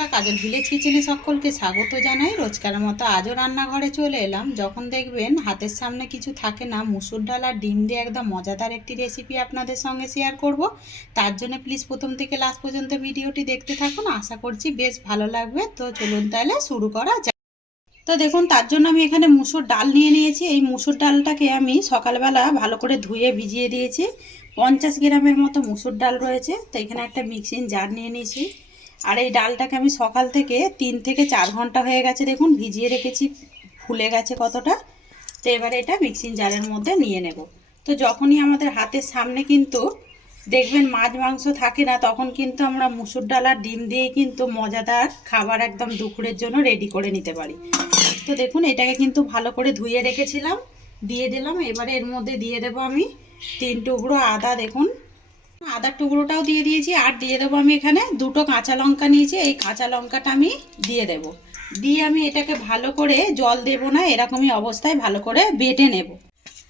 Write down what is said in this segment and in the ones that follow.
বন্ধুরা, কাজল ভিলেজ কিচেনে সকলকে স্বাগত জানাই। রোজকারের মতো আজও রান্নাঘরে চলে এলাম। যখন দেখবেন হাতের সামনে কিছু থাকে না, মুসুর ডাল আর ডিম দিয়ে একদম মজাদার একটি রেসিপি আপনাদের সঙ্গে শেয়ার করব। তার জন্য প্লিজ প্রথম থেকে লাস্ট পর্যন্ত ভিডিওটি দেখতে থাকুন, আশা করছি বেশ ভালো লাগবে। তো চলুন তাহলে শুরু করা যাক। তো দেখুন, তার জন্য আমি এখানে মুসুর ডাল নিয়ে নিয়েছি। এই মুসুর ডালটাকে আমি সকালবেলা ভালো করে ধুয়ে ভিজিয়ে দিয়েছি। 50 গ্রামের মতো মুসুর ডাল রয়েছে। তো এখানে একটা মিক্সিং জার নিয়ে নিয়েছি। আর এই ডালটাকে আমি সকাল থেকে 3 থেকে 4 ঘন্টা হয়ে গেছে, দেখুন ভিজিয়ে রেখেছি, ফুলে গেছে কতটা। তো এবারে এটা মিক্সিং জারের মধ্যে নিয়ে নেব। তো যখনই আমাদের হাতের সামনে কিন্তু দেখবেন মাছ মাংস থাকে না, তখন কিন্তু আমরা মুসুর ডাল আর ডিম দিয়ে কিন্তু মজাদার খাবার একদম দুপুরের জন্য রেডি করে নিতে পারি। তো দেখুন, এটাকে কিন্তু ভালো করে ধুয়ে রেখেছিলাম, দিয়ে দিলাম। এবারে এর মধ্যে দিয়ে দেব আমি 3 টুকরো আদা। দেখুন, আদার টুকরোটাও দিয়ে দিয়েছি। আর দিয়ে দেবো আমি এখানে 2টো কাঁচা লঙ্কা নিয়েছি। এই কাঁচা লঙ্কাটা আমি দিয়ে দেব। দিয়ে আমি এটাকে ভালো করে, জল দেব না, এরকমই অবস্থায় ভালো করে বেটে নেব।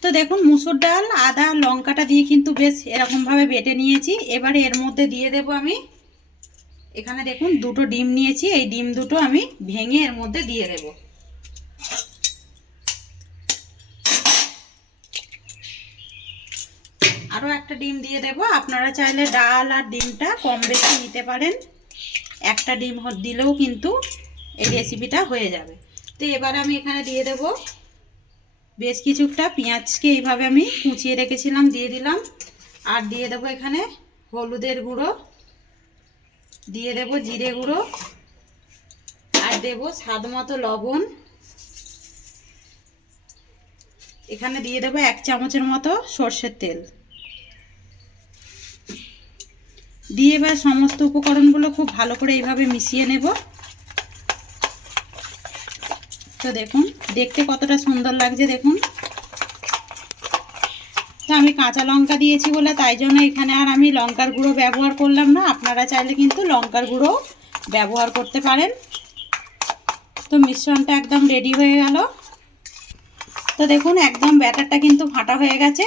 তো দেখুন, মুসুর ডাল আদা লঙ্কাটা দিয়ে কিন্তু বেশ এরকমভাবে বেটে নিয়েছি। এবারে এর মধ্যে দিয়ে দেব আমি এখানে দেখুন 2টো ডিম নিয়েছি। এই ডিম দুটো আমি ভেঙে এর মধ্যে দিয়ে দেব। আরও একটা ডিম দিয়ে দেব। আপনারা চাইলে ডাল আর ডিমটা কম বেশি নিতে পারেন, একটা ডিম দিলেও কিন্তু এই রেসিপিটা হয়ে যাবে। তো এবার আমি এখানে দিয়ে দেব বেশ কিছুটা পেঁয়াজকে এইভাবে আমি কুচিয়ে রেখেছিলাম, দিয়ে দিলাম। আর দিয়ে দেব এখানে হলুদের গুঁড়ো, দিয়ে দেব জিরে গুঁড়ো, আর দেব স্বাদ মতো লবণ। এখানে দিয়ে দেব 1 চামচের মতো সর্ষের তেল দিয়ে এবার সমস্ত উপকরণগুলো খুব ভালো করে এইভাবে মিশিয়ে নেব। তো দেখুন দেখতে কতটা সুন্দর লাগছে, দেখুন। তো আমি কাঁচা লঙ্কা দিয়েছি বলে তাই জন্য এখানে আর আমি লঙ্কার গুঁড়ো ব্যবহার করলাম না। আপনারা চাইলে কিন্তু লঙ্কার গুঁড়ো ব্যবহার করতে পারেন। তো মিশ্রণটা একদম রেডি হয়ে গেল। তো দেখুন, একদম ব্যাটারটা কিন্তু ফাটা হয়ে গেছে।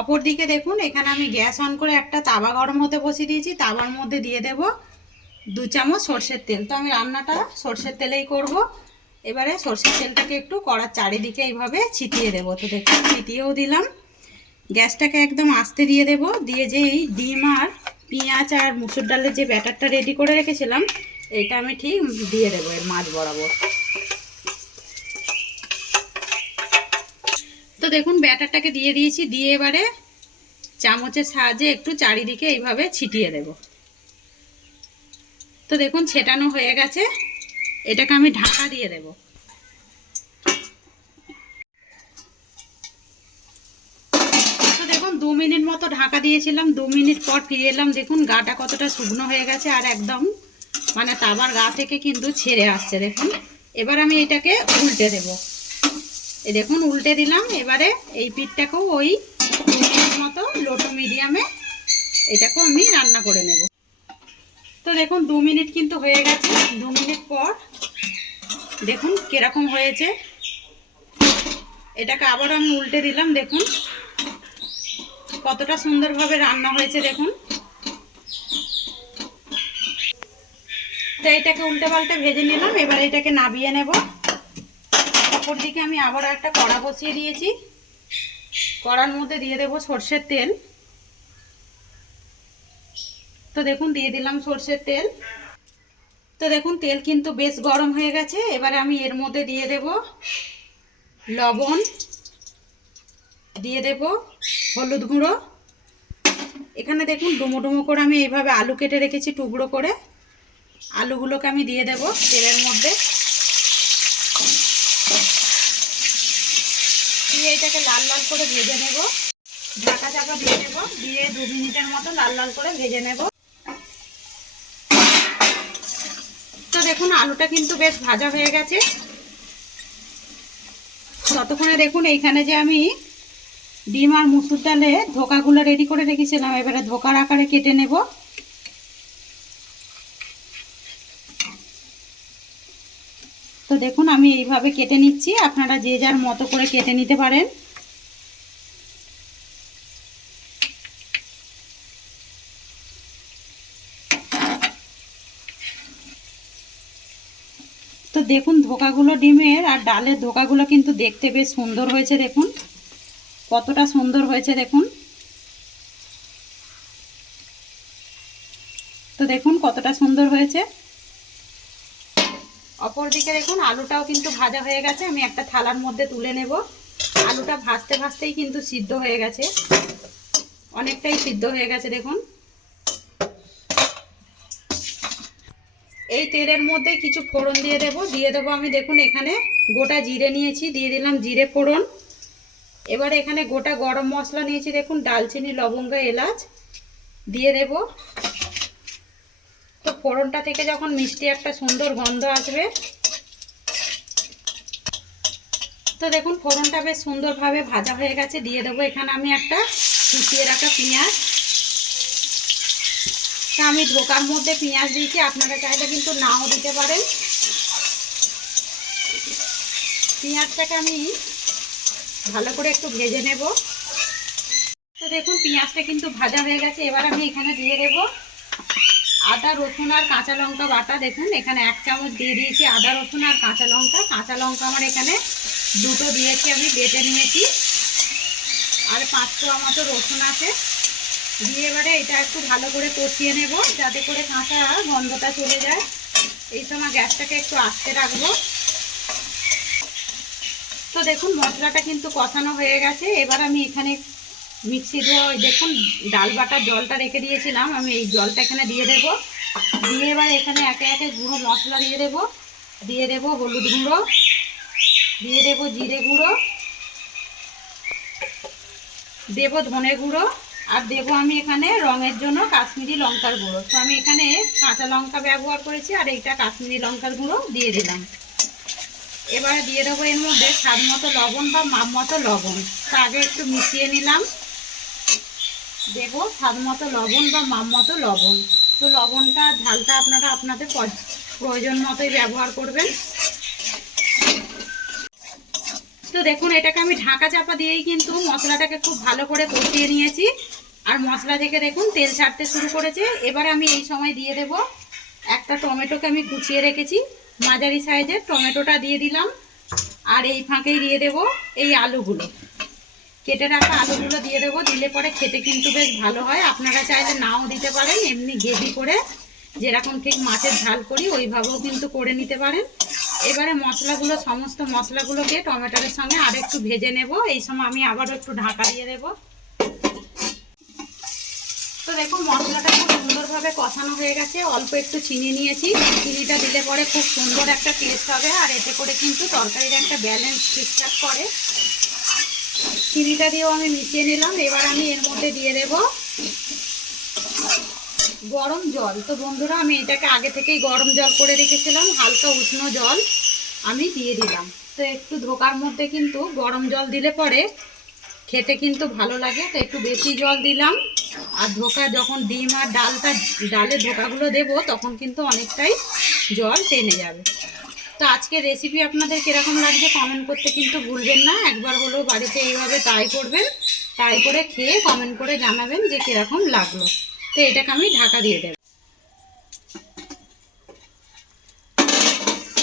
অপর দিকে দেখুন, এখানে আমি গ্যাস অন করে একটা তাওয়া গরম হতে বসিয়ে দিয়েছি। তাওয়ার মধ্যে দিয়ে দেব 2 চামচ সর্ষের তেল। তো আমি রান্নাটা সর্ষের তেলেই করব। এবারে সর্ষের তেলটাকে একটু কড়ার চারিদিকে এইভাবে ছিটিয়ে দেবো। তো দেখুন, ছিটিয়েও দিলাম। গ্যাসটাকে একদম আস্তে দিয়ে দেব। দিয়ে যে এই ডিম আর পেঁয়াজ আর মুসুর ডালের যে ব্যাটারটা রেডি করে রেখেছিলাম, এইটা আমি ঠিক দিয়ে দেবো এর মাঝ বরাবর। তো দেখুন, ব্যাটারটাকে দিয়ে দিয়েছি। দিয়ে এবারে চামচের সাহায্যে একটু চারিদিকে এইভাবে ছিটিয়ে দেব। তো দেখুন, ছেটানো হয়ে গেছে। এটাকে আমি ঢাকা দিয়ে দেব। তো দেখুন, 2 মিনিট মতো ঢাকা দিয়েছিলাম। 2 মিনিট পর ফিরে এলাম। দেখুন গাটা কতটা শুকনো হয়ে গেছে, আর একদম মানে তাওয়ার গা থেকে কিন্তু ছেড়ে আসছে। দেখুন, এবার আমি এটাকে উল্টে দেব। এই দেখুন, উল্টে দিলাম। এবারে এই পিঠটাকেও ওই 2 মিনিট মতো লো টু মিডিয়ামে এটাকেও আমি রান্না করে নেব। তো দেখুন, 2 মিনিট কিন্তু হয়ে গেছে। 2 মিনিট পর দেখুন কিরকম হয়েছে। এটাকে আবার আমি উল্টে দিলাম। দেখুন কতটা সুন্দরভাবে রান্না হয়েছে, দেখুন। তো এটাকে উল্টে পাল্টে ভেজে নিলাম। এবার এটাকে নামিয়ে নেব। অপর দিকে আমি আবার একটা কড়া বসিয়ে দিয়েছি। কড়ার মধ্যে দিয়ে দেব সর্ষের তেল। তো দেখুন, দিয়ে দিলাম সর্ষের তেল। তো দেখুন, তেল কিন্তু বেশ গরম হয়ে গেছে। এবারে আমি এর মধ্যে দিয়ে দেব লবণ, দিয়ে দেব হলুদ গুঁড়ো। এখানে দেখুন ডুমো ডুমো করে আমি এইভাবে আলু কেটে রেখেছি টুকরো করে। আলুগুলোকে আমি দিয়ে দেব তেলের মধ্যে। দিয়ে এটাকে লাল লাল করে ভেজে নেব। ঢাকা চাপা দিয়ে দেব। দিয়ে 2 মিনিটের মতো লাল লাল করে ভেজে নেব। তো দেখুন, আলুটা কিন্তু বেশ ভাজা হয়ে গেছে। ততক্ষণে দেখুন, এইখানে যে আমি ডিম আর মুসুর ডালে ধোকাগুলো রেডি করে রেখেছিলাম, এবারে ধোকার আকারে কেটে নেব। তো দেখুন, আমি এইভাবে কেটে নিচ্ছি। আপনারা যে যার মতো করে কেটে নিতে পারেন। তো দেখুন ধোকাগুলো ডিমের আর ডালের ধোকাগুলো কিন্তু দেখতে বেশ সুন্দর হয়েছে। দেখুন কতটা সুন্দর হয়েছে দেখুন। তো দেখুন কতটা সুন্দর হয়েছে। অপরদিকে দেখুন আলুটাও কিন্তু ভাজা হয়ে গেছে। আমি একটা থালার মধ্যে তুলে নেব। আলুটা ভাজতে ভাজতেই কিন্তু সিদ্ধ হয়ে গেছে, অনেকটাই সিদ্ধ হয়ে গেছে দেখুন। এই তেলের মধ্যে কিছু ফোড়ন দিয়ে দেবো আমি। দেখুন এখানে গোটা জিরে নিয়েছি, দিয়ে দিলাম জিরে ফোড়ন। এবারে এখানে গোটা গরম মশলা নিয়েছি দেখুন, দালচিনি, লবঙ্গ, এলাচ দিয়ে দেব। তো ফোড়নটা থেকে যখন মিষ্টি একটা সুন্দর গন্ধ আসবে, তো দেখুন ফোড়নটা বেশ সুন্দরভাবে ভাজা হয়ে গেছে। দিয়ে দেবো এখানে আমি একটা কুচিয়ে রাখা পেঁয়াজ। তা আমি ধোকার মধ্যে পেঁয়াজ দিয়েছি, আপনারা চাইলে কিন্তু নাও দিতে পারেন। পেঁয়াজটাকে আমি ভালো করে একটু ভেজে নেব। তো দেখুন পেঁয়াজটা কিন্তু ভাজা হয়ে গেছে। এবার আমি এখানে দিয়ে দেব আদা, রসুন আর কাঁচা লঙ্কা বাটা। দেখুন এখানে 1 চামচ দিয়ে দিয়েছি আদা, রসুন আর কাঁচা লঙ্কা। কাঁচা লঙ্কা আমার এখানে 2টো দিয়েছি, আমি বেটে নিয়েছি। আর 5 কোয়া মতো রসুন আছে। দিয়ে এবারে এটা একটু ভালো করে কষিয়ে নেব, যাতে করে কাঁচা গন্ধটা চলে যায়। এই সময় গ্যাসটাকে একটু আস্তে রাখবো। তো দেখুন মশলাটা কিন্তু কষানো হয়ে গেছে। এবার আমি এখানে মিক্সি ধোয়া দেখুন ডাল বাটার জলটা রেখে দিয়েছিলাম, আমি এই জলটা এখানে দিয়ে দেব। দিয়ে এবার এখানে একে একে গুঁড়ো মশলা দিয়ে দেব। দিয়ে দেব হলুদ গুঁড়ো, দিয়ে দেব জিরে গুঁড়ো, দেব ধনে গুঁড়ো, আর দেব আমি এখানে রঙের জন্য কাশ্মীরি লঙ্কার গুঁড়ো। তো আমি এখানে কাঁচা লঙ্কা ব্যবহার করেছি, আর এইটা কাশ্মীরি লঙ্কার গুঁড়ো দিয়ে দিলাম। এবারে দিয়ে দেবো এর মধ্যে স্বাদ মতো লবণ বা মাপ মতো লবণ। তা আগে একটু মিশিয়ে নিলাম। দেব স্বাদ মতো লবণ বা মাপ মতো লবণ। তো লবণটা ঝালটা আপনারা আপনাদের প্রয়োজন মতোই ব্যবহার করবেন। তো দেখুন এটাকে আমি ঢাকা চাপা দিয়েই কিন্তু মশলাটাকে খুব ভালো করে কষিয়ে নিয়েছি। আর মশলা থেকে দেখুন তেল ছাড়তে শুরু করেছে। এবার আমি এই সময় দিয়ে দেব একটা টমেটোকে আমি কুচিয়ে রেখেছি, মাঝারি সাইজের টমেটোটা দিয়ে দিলাম। আর এই ফাঁকেই দিয়ে দেব এই আলুগুলো, কেটে রাখা আলুগুলো দিয়ে দেবো। দিলে পরে খেতে কিন্তু বেশ ভালো হয়। আপনারা চাইলে নাও দিতে পারেন, এমনি গ্রেভি করে যেরকম ঠিক মাছের ঝাল করি ওইভাবেও কিন্তু করে নিতে পারেন। এবারে মশলাগুলো, সমস্ত মশলাগুলোকে টমেটোর সঙ্গে আর একটু ভেজে নেব। এই সময় আমি আবারও একটু ঢাকা দিয়ে দেব। তো দেখুন মশলাটা খুব সুন্দরভাবে কষানো হয়ে গেছে। অল্প একটু চিনি নিয়েছি, চিনিটা দিলে পরে খুব সুন্দর একটা টেস্ট হবে, আর এতে করে কিন্তু তরকারির একটা ব্যালেন্স ঠিকঠাক করে। চিনিটা দিয়েও আমি মিশিয়ে নিলাম। এবার আমি এর মধ্যে দিয়ে দেব গরম জল। তো বন্ধুরা আমি এটাকে আগে থেকেই গরম জল করে রেখেছিলাম, হালকা উষ্ণ জল আমি দিয়ে দিলাম। তো একটু ধোকার মধ্যে কিন্তু গরম জল দিলে পরে খেতে কিন্তু ভালো লাগে। তো একটু বেশি জল দিলাম। আর ধোকা যখন ডিম আর ডালের ধোকাগুলো দেব তখন কিন্তু অনেকটাই জল টেনে যাবে। তো আজকের রেসিপি আপনাদের কীরকম লাগছে কমেন্ট করতে কিন্তু ভুলবেন না। একবার হলেও বাড়িতে এইভাবে ট্রাই করবেন, ট্রাই করে খেয়ে কমেন্ট করে জানাবেন যে কীরকম লাগলো। তো এটাকে আমি ঢাকা দিয়ে দেব।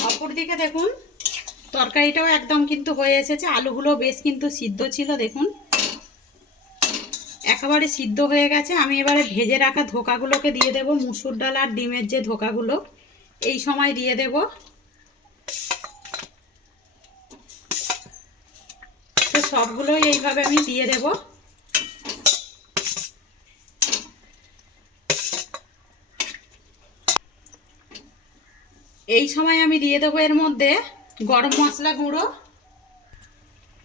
অপরদিকে দেখুন তরকারিটাও একদম কিন্তু হয়ে এসেছে। আলুগুলো বেশ কিন্তু সিদ্ধ ছিল, দেখুন একেবারে সিদ্ধ হয়ে গেছে। আমি এবারে ভেজে রাখা ধোকাগুলোকে দিয়ে দেব, মুসুর ডাল আর ডিমের যে ধোকাগুলো এই সময় দিয়ে দেব। তো সবগুলোই এইভাবে আমি দিয়ে দেব। এই সময় আমি দিয়ে দেবো এর মধ্যে গরম মশলা গুঁড়ো।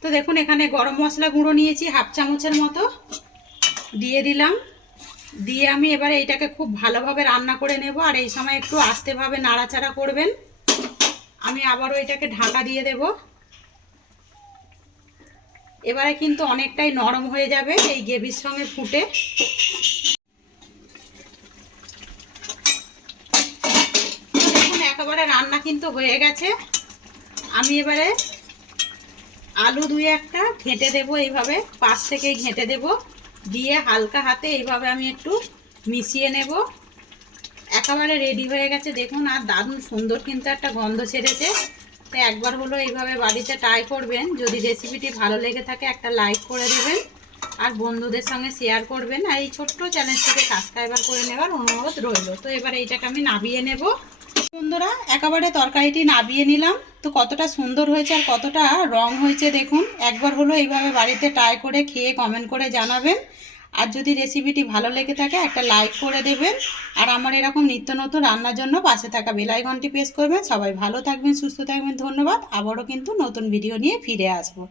তো দেখুন এখানে গরম মশলা গুঁড়ো নিয়েছি 1/2 চামচের মতো, দিয়ে দিলাম। দিয়ে আমি এবারে এইটাকে খুব ভালোভাবে রান্না করে নেব। আর এই সময় একটু আস্তেভাবে নাড়াচাড়া করবেন। আমি আবারও এটাকে ঢাকা দিয়ে দেব। এবারে কিন্তু অনেকটাই নরম হয়ে যাবে এই গ্রেভির সঙ্গে ফুটে। দেখুন একেবারে রান্না কিন্তু হয়ে গেছে। আমি এবারে আলু 2-1টা ঘেঁটে দেবো, এইভাবে পাশ থেকেই ঘেঁটে দেব। দিয়ে হালকা হাতে এইভাবে আমি একটু মিশিয়ে নেব। একেবারে রেডি হয়ে গেছে দেখুন, আর দারুণ সুন্দর কিন্তু একটা গন্ধ ছেড়েছে। তো একবার হলো এইভাবে বাড়িতে ট্রাই করবেন। যদি রেসিপিটি ভালো লেগে থাকে একটা লাইক করে দেবেন, আর বন্ধুদের সঙ্গে শেয়ার করবেন, আর এই ছোট্ট চ্যানেলটিকে সাবস্ক্রাইবার করে নেওয়ার অনুরোধ রইল। তো এবার এইটাকে আমি নামিয়ে নেব। বন্ধুরা একেবারে তরকারিটি নামিয়ে নিলাম। তো কতটা সুন্দর হয়েছে আর কতটা রং হয়েছে দেখুন। একবার হলো এইভাবে বাড়িতে ট্রাই করে খেয়ে কমেন্ট করে জানাবেন। আর যদি রেসিপিটি ভালো লেগে থাকে একটা লাইক করে দেবেন, আর আমার এরকম নিত্য নতুন রান্নার জন্য পাশে থাকা বেল আইকনটি প্রেস করবেন। সবাই ভালো থাকবেন, সুস্থ থাকবেন, ধন্যবাদ। আবারও কিন্তু নতুন ভিডিও নিয়ে ফিরে আসবো।